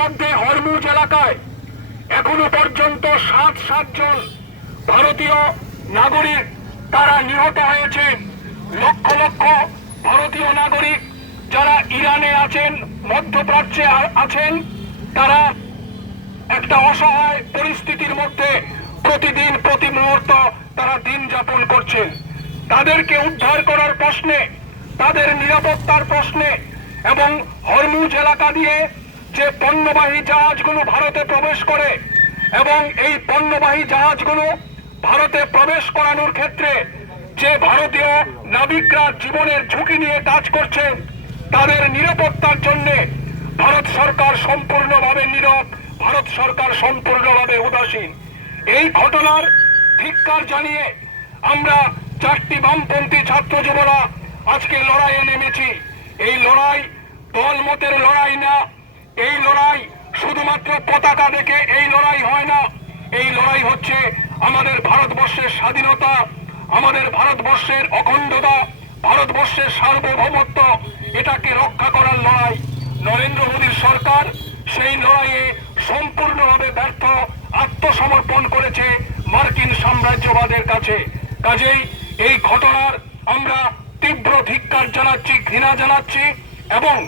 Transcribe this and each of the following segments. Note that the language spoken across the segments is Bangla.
মধ্যে হরমুজ এলাকায় এখনো পর্যন্ত 7 জন ভারতীয় নাগরিক তারা নিহত হয়েছেন। লক্ষ লক্ষ ভারতীয় নাগরিক যারা ইরানে আছেন, মধ্যপ্রাচ্যে আছেন, তারা একটা অসহায় পরিস্থিতির মধ্যে প্রতিদিন প্রতি মুহূর্ত তারা দিন যাপন করছেন। তাদেরকে উদ্ধার করার প্রশ্নে, তাদের নিরাপত্তার প্রশ্নে এবং হরমুজ এলাকা দিয়ে যে পণ্যবাহী জাহাজগুলো ভারতে প্রবেশ করে এবং এই পণ্যবাহী জাহাজগুলো ভারতে প্রবেশ করানোর ক্ষেত্রে যে ভারতীয় নাবিকরা জীবনের ঝুঁকি নিয়ে কাজ করছেন, তাদের নিরাপত্তার জন্য ভারত সরকার সম্পূর্ণভাবে নীরব, ভারত সরকার সম্পূর্ণভাবে উদাসীন। এই ঘটনার ধিক্কার জানিয়ে আমরা 4টি বামপন্থী ছাত্র যুবরা আজকে লড়াইয়ে নেমেছি। এই লড়াই দলমতের লড়াই না, এই লড়াই শুধুমাত্র পতাকা দেখে এই লড়াই হয় না। এই লড়াই হচ্ছে আমাদের ভারতবর্ষের স্বাধীনতা, আমাদের ভারতবর্ষের অখণ্ডতা, ভারতবর্ষের সার্বভৌমত্ব, এটাকে রক্ষা করার লড়াই। নরেন্দ্র মোদীর সরকার সেই লড়াইয়ে সম্পূর্ণভাবে ব্যর্থ, আত্মসমর্পণ করেছে মার্কিন সাম্রাজ্যবাদের কাছে। কাজেই এই ঘটনার আমরা তীব্র ধিক্কার জানাচ্ছি, ঘৃণা জানাচ্ছি এবং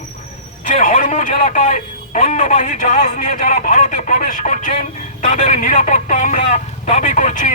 যে হরমুজ এলাকায় পণ্যবাহী জাহাজ নিয়ে যারা ভারতে প্রবেশ করছেন তাদের নিরাপত্তা আমরা দাবি করছি।